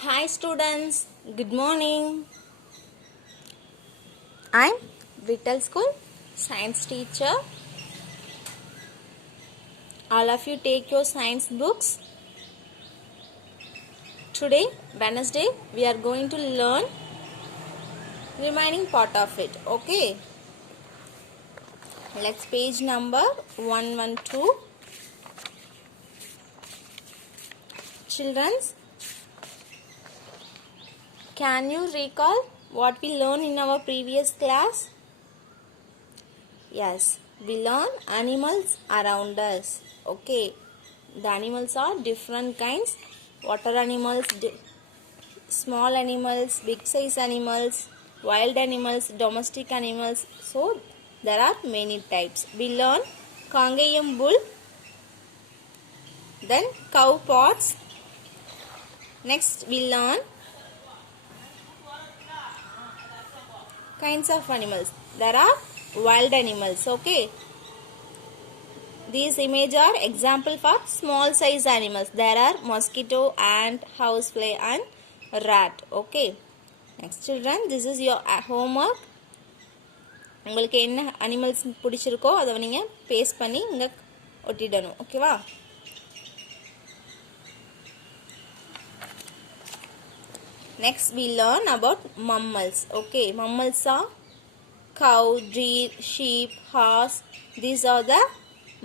Hi students, good morning. I'm Vittal School science teacher. All of you take your science books. Today, Wednesday, we are going to learn remaining part of it. Okay. Let's page number 112. Children, can you recall what we learned in our previous class? Yes, we learn animals around us. Okay, the animals are different kinds. Water animals, small animals, big size animals, wild animals, domestic animals. So there are many types. We learn Congaium bull, then cow pots. Next we learn kinds of animals. There are wild animals. Okay. These images are example for small size animals. There are mosquito, ant, housefly and rat. Okay. Next children, this is your homework. உங்களுக்கு என்ன அனிமல்ஸ் பிடிச்சிருக்கோ அதை நீங்கள் பேஸ்ட் பண்ணி இங்கே ஒட்டிடணும். ஓகேவா? Next we learn about mammals. Okay, mammals are cow, deer, sheep, horse. These are the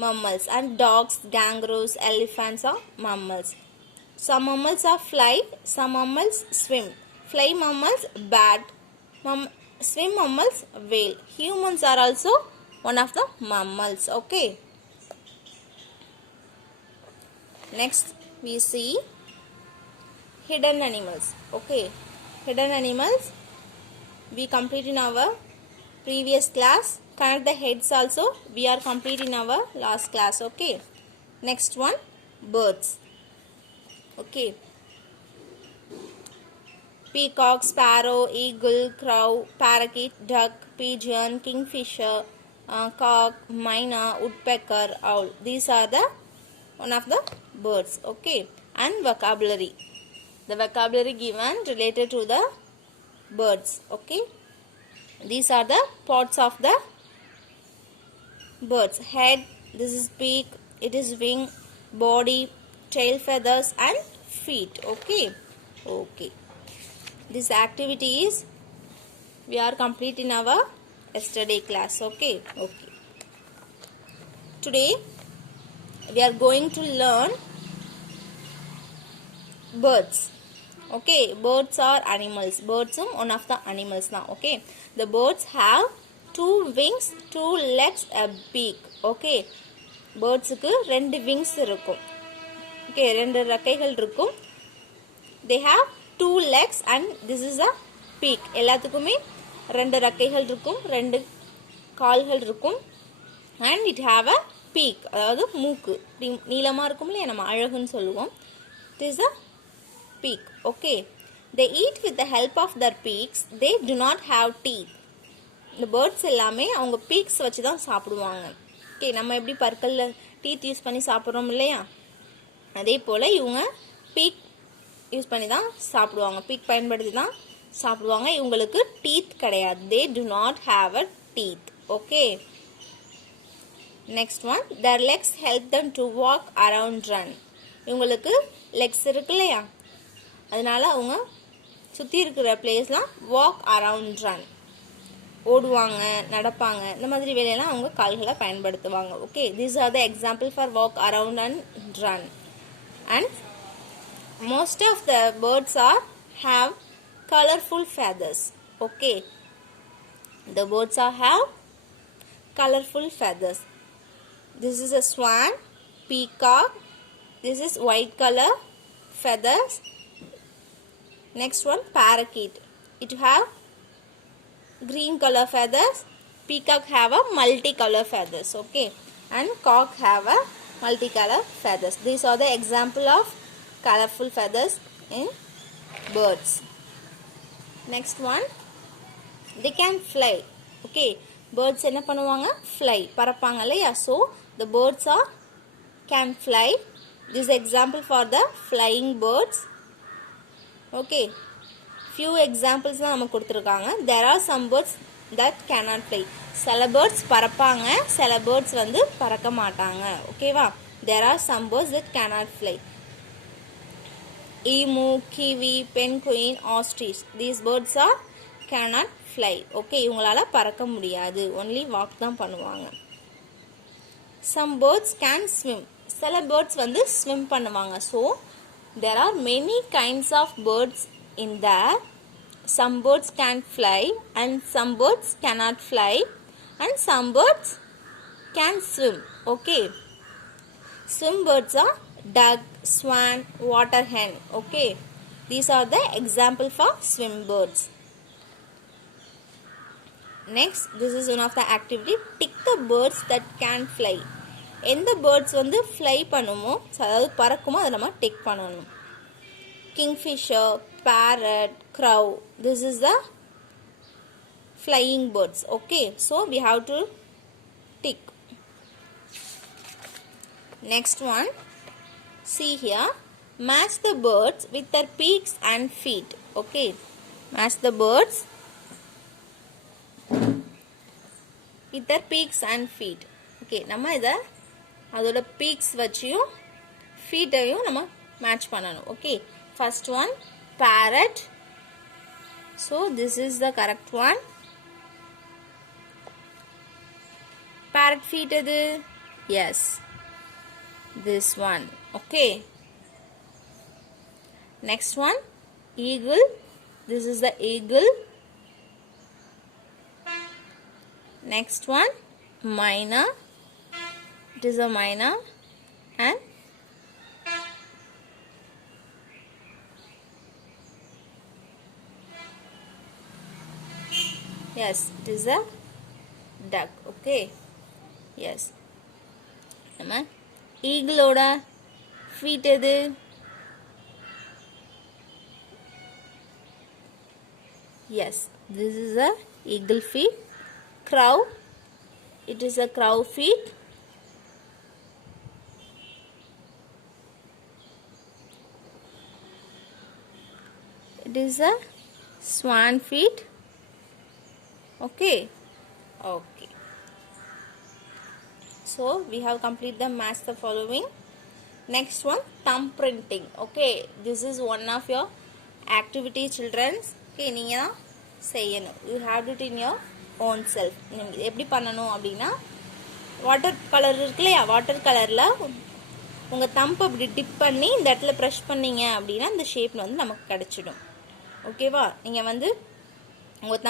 mammals, and dogs, kangaroos, elephants are mammals. Some mammals are fly, some mammals swim. Fly mammals bat, swim mammals whale. Humans are also one of the mammals. Okay. Next we see hidden animals. Okay, hidden animals we complete in our previous class. Connect the heads also we are complete in our last class. Okay. Next one, birds. Okay, peacock, sparrow, eagle, crow, parakeet, duck, pigeon, kingfisher, cock, myna, woodpecker, owl. These are the one of the birds. Okay, and vocabulary. The vocabulary given related to the birds. Okay, these are the parts of the birds. Head, this is beak, it is wing, body, tail feathers and feet. Okay. Okay, this activities we are complete in our yesterday class. Okay. Okay, today we are going to learn birds. Okay, birds are animals. Birds are one of the animals now. Okay, the birds have two wings, two legs, a beak. Okay, birds க்கு ரெண்டு wings இருக்கும். Okay, ரெண்டு ரெக்கைகள் இருக்கும். They have two legs and this is a beak. எல்லாத்துக்குமே ரெண்டு ரெக்கைகள் இருக்கும், ரெண்டு கால்கள் இருக்கும், and it have a beak. அதாவது மூக்கு நீளமா இருக்கும் இல்லையா, நம்ம அழகுன்னு சொல்லுவோம். It is a beak. Okay, they eat with the help of their beaks. They do not have teeth. இந்த பேர்ட்ஸ் எல்லாமே அவங்க பீக்ஸ் வச்சு தான் சாப்பிடுவாங்க. ஓகே, நம்ம எப்படி பற்களில் டீத் யூஸ் பண்ணி சாப்பிட்றோம் இல்லையா, அதே போல் இவங்க பீக் யூஸ் பண்ணி தான் சாப்பிடுவாங்க, பீக் பயன்படுத்தி தான் சாப்பிடுவாங்க. இவங்களுக்கு டீத் கிடையாது. They do not have a teeth. Okay. Next one, their legs help them to walk around, run. இவங்களுக்கு லெக்ஸ் இருக்கு இல்லையா, அதனால அவங்க சுற்றி இருக்கிற பிளேஸ்லாம் வாக் அரவுண்ட், ரன், ஓடுவாங்க, நடப்பாங்க. இந்த மாதிரி வேலையெல்லாம் அவங்க கால்களை பயன்படுத்துவாங்க. Okay, these are the example for walk around and run. And most of the birds are have colourful feathers. Okay, the birds are have colourful feathers. This is a swan, peacock. This is white color feathers. Next one, parakeet. It have green color feathers. Peacock have a multicolor feathers. Okay, and cock have a multicolor feathers. These are the example of colorful feathers in birds. Next one, they can fly. Okay, birds என்ன பண்ணுவாங்க, fly, பறப்பாங்க இல்லையா. So the birds are can fly. This is example for the flying birds. Okay, few examples தான் நமக்கு கொடுத்துருக்காங்க. There are some birds that cannot fly. சில birds பறப்பாங்க, சில birds வந்து பறக்க மாட்டாங்க. ஓகேவா? There are some birds that cannot fly. Emu, kiwi, penguin, ostrich. These birds are cannot fly. Okay, இவங்களால பறக்க முடியாது. Only walk தான் பண்ணுவாங்க. Some birds can swim. சில birds வந்து swim பண்ணுவாங்க. So, there are many kinds of birds in there. Some birds can fly and some birds cannot fly and some birds can swim. Okay. Swim birds are duck, swan, water hen. Okay. These are the example for swim birds. Next, this is one of the activity. Tick the birds that can fly. எந்த பேர்ட்ஸ் வந்து ஃப்ளை பண்ணுமோ அதாவது பறக்குமோ அதை நம்ம டிக் பண்ணணும். Kingfisher, parrot, crow. This is the flying birds. Okay, so we have to tick. Next one, see here. Match the birds with their beaks and feet. Okay, match the birds with their beaks and feet. Okay, நம்ம இதை அதோட பீக்ஸ் வச்சியும் ஃபீட்டையும் நம்ம மேட்ச் பண்ணணும். Okay, first one parrot. So this is the correct one. Parrot feet எது? Yes, this one. Okay, next one eagle. This is the eagle. Next one myna. It is a myna. And yes, it is a duck. Okay, yes. நம்ம ஈகிளோட feet எது? Yes, this is a eagle feet. Crow, it is a crow feet. It is a swan feet. Okay. Okay. So we have completed the match the following. Next one, thumb printing. Okay, this is one of your activity, childrens. Okay, நீங்க தான் செய்யணும். You have to do it in your own self. எப்படி பண்ணணும் அப்படின்னா water colour இருக்கு இல்லையா, வாட்டர் கலரில் உங்கள் தம்பை அப்படி டிப் பண்ணி இந்த இடத்துல ப்ரெஷ் பண்ணீங்க அப்படின்னா இந்த ஷேப்பில் வந்து நமக்கு கிடச்சிடும். ஓகேவா? நீங்கள் வந்து உங்கள்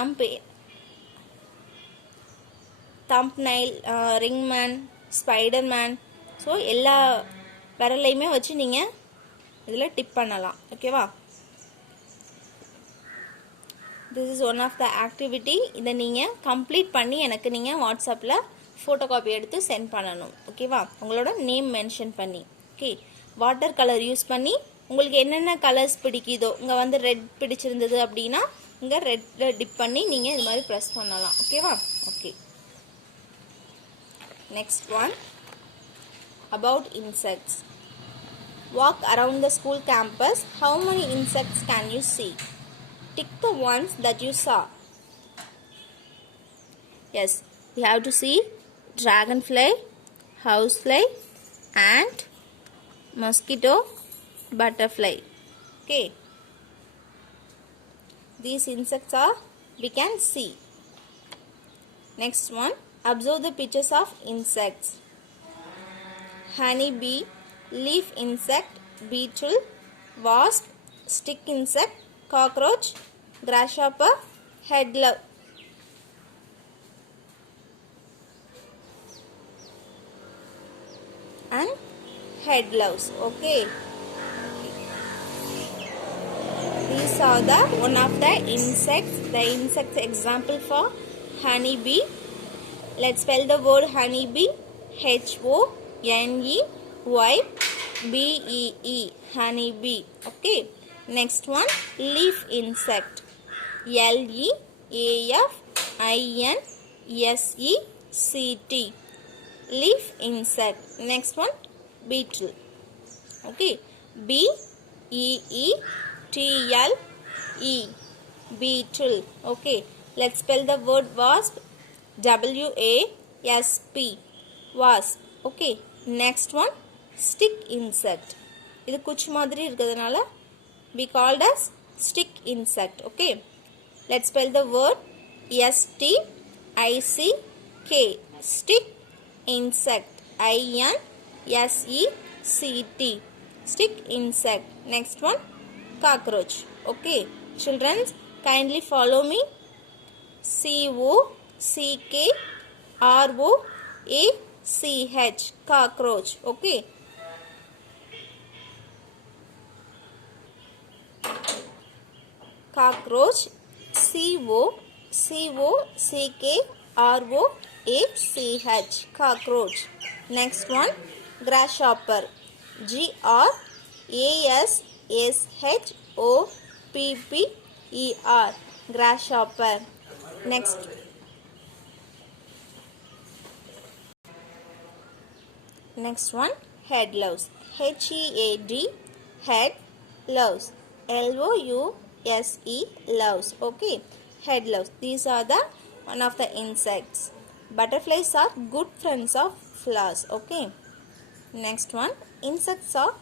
thumb nail, ring man, spider man, so எல்லா விரலையுமே வச்சு நீங்கள் இதில் டிப் பண்ணலாம். ஓகேவா? This is one of the activity. இதை நீங்கள் கம்ப்ளீட் பண்ணி எனக்கு நீங்கள் வாட்ஸ்அப்பில் ஃபோட்டோ காப்பி எடுத்து சென்ட் பண்ணணும். ஓகேவா? உங்களோட நேம் மென்ஷன் பண்ணி. ஓகே, வாட்டர் கலர் யூஸ் பண்ணி உங்களுக்கு என்னென்ன கலர்ஸ் பிடிக்குதோ, இங்கே வந்து ரெட் பிடிச்சிருந்தது அப்படின்னா இங்கே ரெட்டில் டிப் பண்ணி நீங்கள் இது மாதிரி ப்ரெஸ் பண்ணலாம். ஓகேவா? Okay, next one about insects. Walk around the school campus. How many insects can you see? Tick the ones that you saw. Yes, we have to see dragonfly, housefly, ant, mosquito, butterfly. Okay, these insects are we can see. Next one, observe the pictures of insects. Honey bee, leaf insect, beetle, wasp, stick insect, cockroach, grasshopper, headlove. And headloves. Okay. These are the one of the insects. The insect example for honey bee. Let's spell the word honey bee. HONEYBEE, honey bee. Okay, next one, leaf insect. LEAFINSECT, leaf insect. Next one, beetle. Okay, BEETLE, T-L-E, beetle. Okay, let's spell the word wasp. W-A-S-P, wasp. Okay, next one, stick insect. இது குச்சி மாதிரி இருக்கிறதுனால we called as stick insect. Okay, let's spell the word S-T-I-C-K, stick insect. I-N-S-E-C-T, stick insect. Next one, cockroach. Okay, children, kindly follow me. C-O-C-K-R-O-A-C-H, cockroach. Okay, cockroach. C-O-C-O-C-K-R-O-A-C-H, cockroach. Next one, grasshopper. G-R-A-S-S-H-O-P-P-E-R, grasshopper. Next one, head louse. H-E-A-D, head, louse. L-O-U-S-E, louse. Okay, head louse. These are the one of the insects. Butterflies are good friends of flowers. Okay, next one, insects are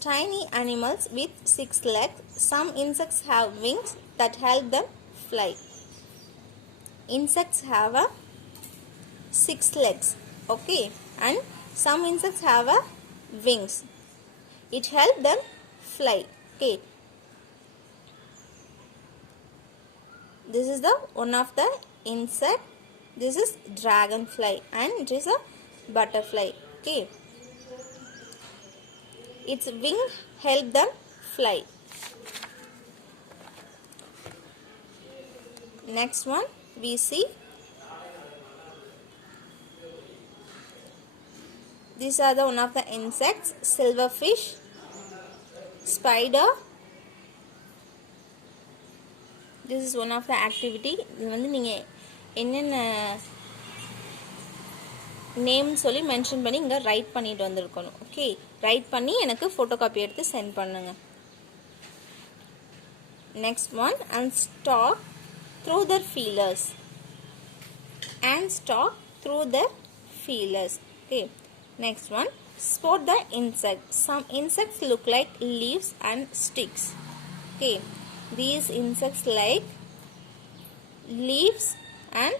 tiny animals with 6 legs. Some insects have wings that help them fly. Insects have 6 legs. Okay, and some insects have wings. It helps them fly. Okay, this is the one of the insect. This is dragonfly and it is a butterfly. Okay, its wing help them fly. Next one, we see these are the one of the insects. Silverfish, spider. This is one of the activity. இது வந்து நீங்க என்னென்ன நேம் சொல்லி மென்ஷன் பண்ணி இங்க ரைட் பண்ணிட்டு வந்திருக்கணும். Okay, right பண்ணி எனக்கு போட்டோ காப்பி எடுத்து சென்ட் பண்ணுங்க. Next one, and stalk through their feelers. And stalk through their feelers. Okay, next one, spot the insect. Some insects look like leaves and sticks. Okay, these insects like leaves and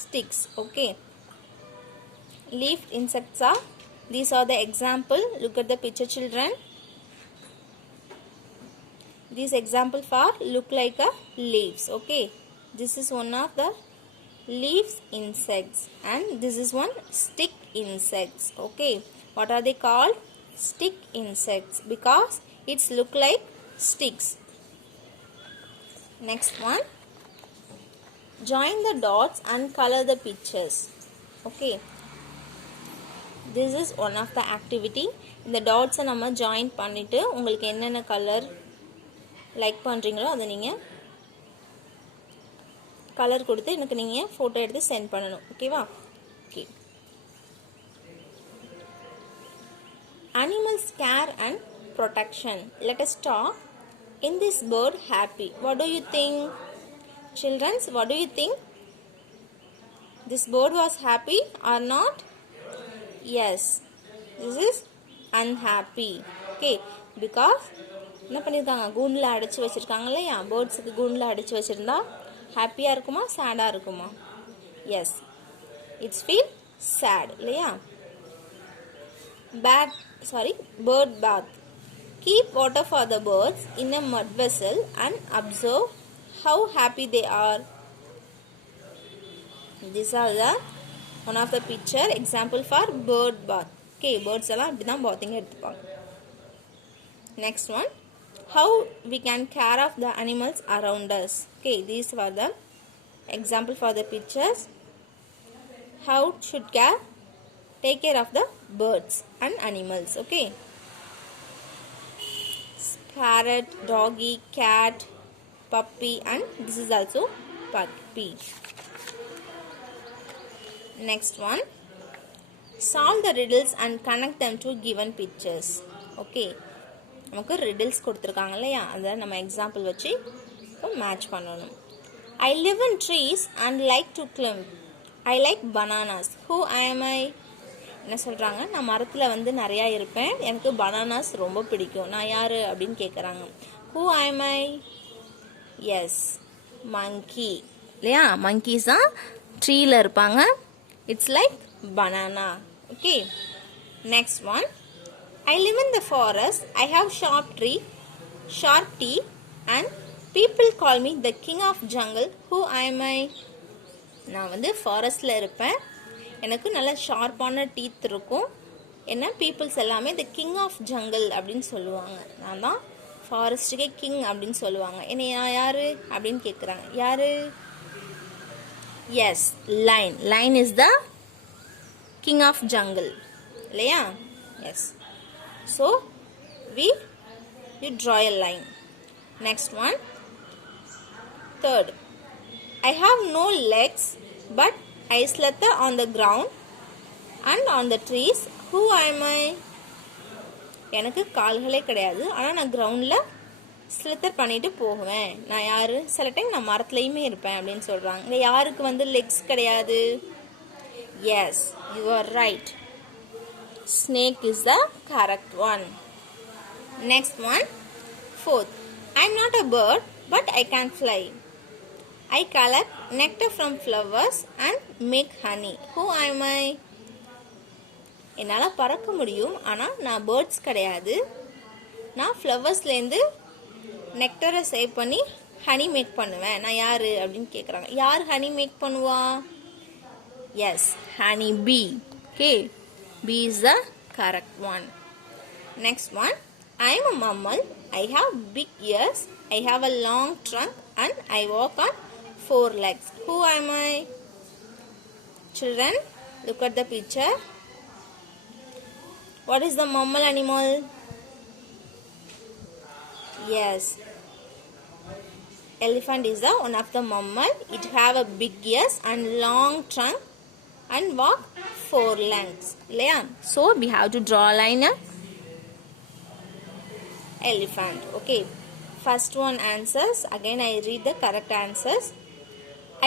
sticks. Okay, leaf insects are, these are the example. Look at the picture, children. These example for look like a leaves. Okay, this is one of the leaves insects and this is one stick insects. Okay, what are they called? Stick insects because it's look like sticks. Next one, join the dots and color the pictures. Okay, this is one of the activity. இந்த dots நம்ம join பண்ணிட்டு உங்களுக்கு என்னென்ன colour like பண்றீங்களோ அதை நீங்க கலர் கொடுத்து எனக்கு நீங்க போட்டோ எடுத்து சென்ட் பண்ணனும். ஓகேவா? Okay. Animals care and protection. Let us talk. In this bird happy. What do you think? Children, what do you think? This bird was happy or not? Yes. This is unhappy. Okay, because என்ன பண்ணிருக்காங்க, கூண்டுல அடைச்சு வச்சிருக்காங்க இல்லையா? பேர்ட்ஸ்க்கு கூண்டுல அடைச்சு வச்சிருந்தா ஹாப்பியா இருக்குமா சேடா இருக்குமா? எஸ், இட்ஸ் ஃபீல் சேட் இல்லையா? bird bath. Keep water for the birds in a mud vessel and observe how happy they are. These are the one of the picture example for bird bath. Okay, birds எல்லாம் இப்படி தான் bathing எடுத்துப்பாங்க. Next one, how we can care of the animals around us. Okay, these were the example for the pictures. How should take care of the birds and animals. Okay, parrot, doggy, cat, puppy, and this is also puppy. Next one, solve the riddles and connect them to given pictures. Okay, நமக்கு ரிடில்ஸ் கொடுத்துருக்காங்க இல்லையா, அதை நம்ம எக்ஸாம்பிள் வச்சு இப்போ மேட்ச் பண்ணணும். I live in trees and like to climb. I like bananas. Who am I? என்ன சொல்கிறாங்க, நான் மரத்தில் வந்து நிறையா இருப்பேன், எனக்கு பனானாஸ் ரொம்ப பிடிக்கும், நான் யார் அப்படின்னு கேட்குறாங்க. Who am I? Yes, monkey இல்லையா, monkeys தான் ட்ரீயில் இருப்பாங்க. It's like banana. ஓகே, next one. I live in the forest. I have sharp teeth and people call me the king of jungle. Who am I? நான் வந்து ஃபாரஸ்டில் இருப்பேன், எனக்கு நல்ல ஷார்ப்பான டீத் இருக்கும், என்ன பீப்புள்ஸ் எல்லாமே த கிங் ஆஃப் ஜங்கிள் அப்படின்னு சொல்லுவாங்க. நான் தான் ஃபாரஸ்ட்டுக்கே கிங் அப்படின்னு சொல்லுவாங்க. என்னை நான் யார் அப்படின்னு கேட்குறாங்க. யார்? Yes, lion. Lion is the king of jungle இல்லையா? Yes. So you draw a line. Next one. Third. I have no legs but I slither on the ground and on the trees. Who am I? எனக்கு கால்களே கிடையாது, ஆனால் நான் கிரவுண்டில் ஸ்லித்தர் பண்ணிட்டு போகுவேன், நான் யார்? சில டைம் நான் மரத்துலையுமே இருப்பேன் அப்படின்னு சொல்கிறாங்க. இங்கே யாருக்கு வந்து லெக்ஸ் கிடையாது? Yes, you are right. Snake is the correct one. Next one. Fourth. I am not a bird but I can fly. I collect nectar from flowers and make honey. Who am I? என்னால் பறக்க முடியும், ஆனால் நான் birds கிடையாது, நான் ஃப்ளவர்ஸ்லேருந்து நெக்டரை save பண்ணி ஹனி மேக் பண்ணுவேன், நான் யார் அப்படின்னு கேட்குறாங்க. யார் ஹனி மேக் பண்ணுவா? Yes, honey bee. Okay, B is the correct one. Next one. I am a mammal. I have big ears. I have a long trunk and I walk on 4 legs. Who am I? Children, look at the picture. What is the mammal animal? Yes, elephant is the one of the mammal. It have a big ears and long trunk and walk 4 legs இல்லையா? So we have to draw a line. Elephant. Okay, first one answers. Again I read the correct answers.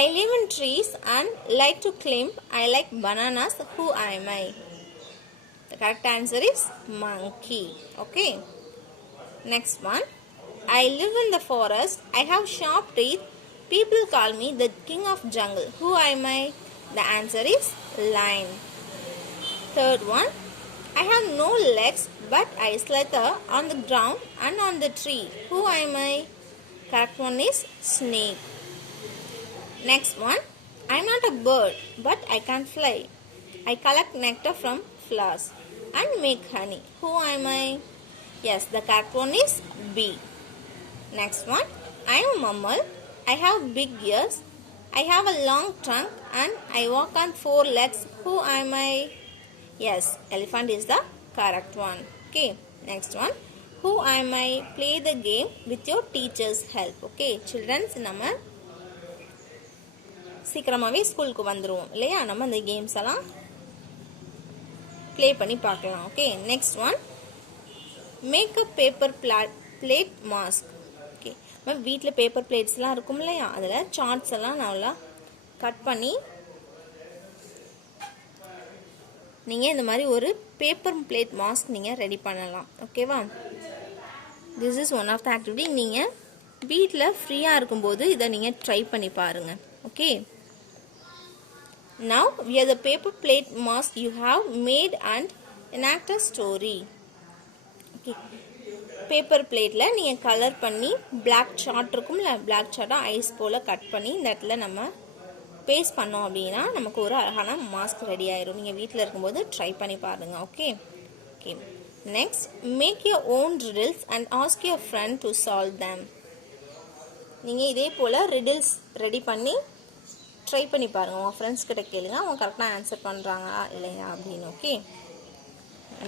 I live in trees and like to climb. I like bananas. Who am I? The correct answer is monkey. Okay, next one. I live in the forest. I have sharp teeth. People call me the king of jungle. Who am I? The answer is lion. Third one. I have no legs but I slither on the ground and on the tree. Who am I? Correct one is snake. Next one. I am not a bird but I can fly. I collect nectar from flowers and make honey. Who am I? Yes, the correct one is B. Next one. I am a mammal. I have big ears. I have a long trunk and I walk on 4 legs. Who am I? Yes, elephant is the correct one. Okay, next one. Who am I? Play the game with your teacher's help. Okay, children, நம்ம சீக்கிரமாகவே ஸ்கூலுக்கு வந்துடுவோம் இல்லையா, நம்ம இந்த கேம்ஸ் எல்லாம் play பண்ணி பார்க்கலாம். Okay, next one. Make a paper plate mask. Okay, நம்ம வீட்டில் பேப்பர் பிளேட்ஸ்லாம் இருக்கும் இல்லையா, அதில் சார்ட்ஸ் எல்லாம் நல்லா கட் பண்ணி நீங்கள் இந்த மாதிரி ஒரு பேப்பர் பிளேட் மாஸ்க் நீங்கள் ரெடி பண்ணலாம். ஓகேவா? This is one of the activity. நீங்கள் வீட்டில் ஃப்ரீயாக இருக்கும்போது இதை நீங்கள் ட்ரை பண்ணி பாருங்கள். Okay, now we are the paper plate mask you have made and enact a story. Okay, paper பிளேட்டில் நீங்கள் கலர் பண்ணி பிளாக் சார்ட் இருக்கும்ல, பிளாக் சார்ட்டை ஐஸ் போல் கட் பண்ணி இந்த இடத்துல நம்ம பேஸ்ட் பண்ணோம் அப்படின்னா நமக்கு ஒரு அழகான மாஸ்க் ரெடி ஆயிரும். நீங்கள் வீட்டில் இருக்கும்போது ட்ரை பண்ணி பாருங்கள். Okay, okay. Next, make your own riddles and ask your friend to solve them. நீங்கள் இதே போல் ரிடில்ஸ் ரெடி பண்ணி ட்ரை பண்ணி பாருங்கள். உங்கள் ஃப்ரெண்ட்ஸ் கிட்ட கேளுங்க, அவங்க கரெக்டாக ஆன்சர் பண்ணுறாங்களா இல்லையா அப்படின்னு. Okay,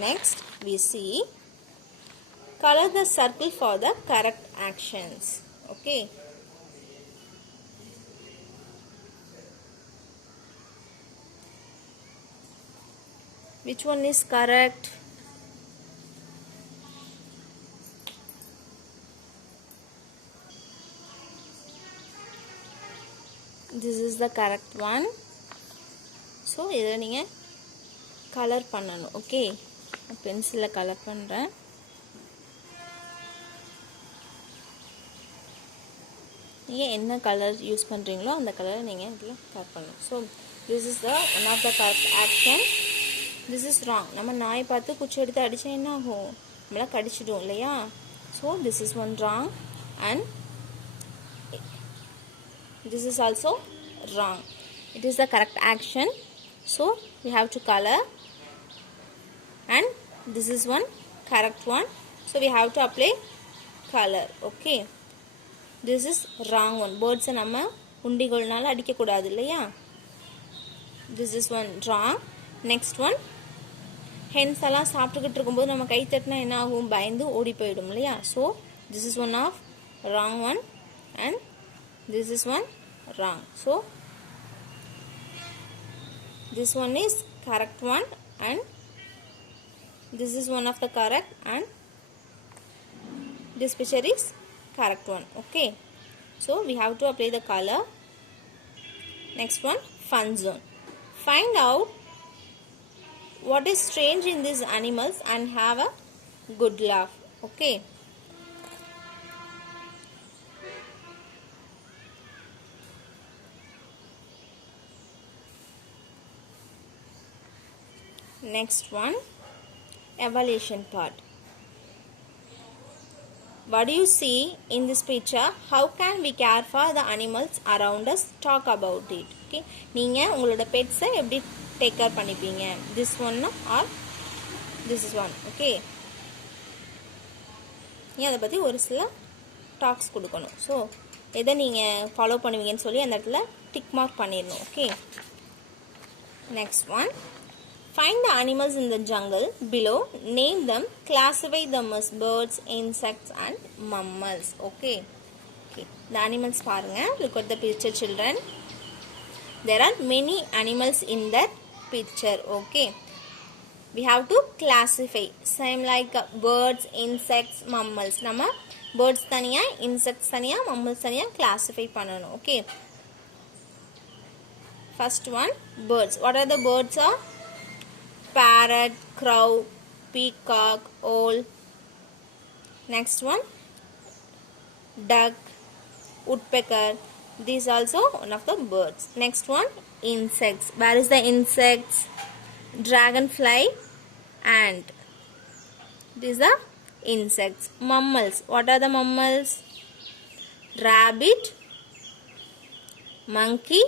next we see color the circle for the correct actions. Okay, which one is correct? This is the correct one. So இதை நீங்கள் கலர் பண்ணணும். ஓகே, பென்சிலில் கலர் பண்ணுறேன். நீங்கள் என்ன கலர் யூஸ் பண்ணுறீங்களோ அந்த கலரை நீங்கள் இதில் கலர் பண்ணணும். So this is the one of the correct action. This is wrong. நம்ம நாய் பார்த்து குச்சி எடுத்து அடித்தா என்ன ஆகும்? நம்மளை கடிச்சிடும் இல்லையா? So this is one wrong and this is also wrong. It is the correct action. So we have to color, and this is one correct one. So we have to apply color. Okay. This is wrong one. Birds நம்ம உண்டிகள்னால அடிக்க கூடாது இல்லையா? This is one wrong. Next one, hens எல்லாம் சாப்பிட்டுக்கிட்டு இருக்கும்போது நம்ம கை தட்டினா என்ன ஆகும்? பயந்து ஓடி போயிடும் இல்லையா? So this is one of wrong one and this is one wrong. So this one is correct one and this is one of the correct and this picture is correct one. Okay, so we have to apply the color. Next one, fun zone. Find out what is strange in these animals and have a good laugh. Okay, next one, evaluation part. What do you see in this picture? How can we care for the animals around us? Talk about it. Okay, நீங்கள் உங்களோட பெட்ஸை எப்படி take care பண்ணிப்பீங்க? This one or this is one. Okay, நீ அதை பற்றி ஒரு சில டாக்ஸ் கொடுக்கணும். ஸோ எதை நீங்கள் ஃபாலோ பண்ணுவீங்கன்னு சொல்லி அந்த இடத்துல டிக் மார்க் பண்ணிடணும். Okay, next one, find the animals in the jungle below, name them, classify them as birds, insects and mammals. Okay, the animals பாருங்க. Look at the picture, children. There are many animals in that picture. Okay, we have to classify. Same like birds, insects, mammals. நம்ம birds தனியா, insects தனியா, mammals தனியா classify பண்ணணும். Okay, first one, birds. What are the birds? Parrot, crow, peacock, owl. Next one, duck, woodpecker. These also one of the birds. Next one, insects. Where is the insects? Dragonfly, ant. These are insects. Mammals. What are the mammals? Rabbit, monkey,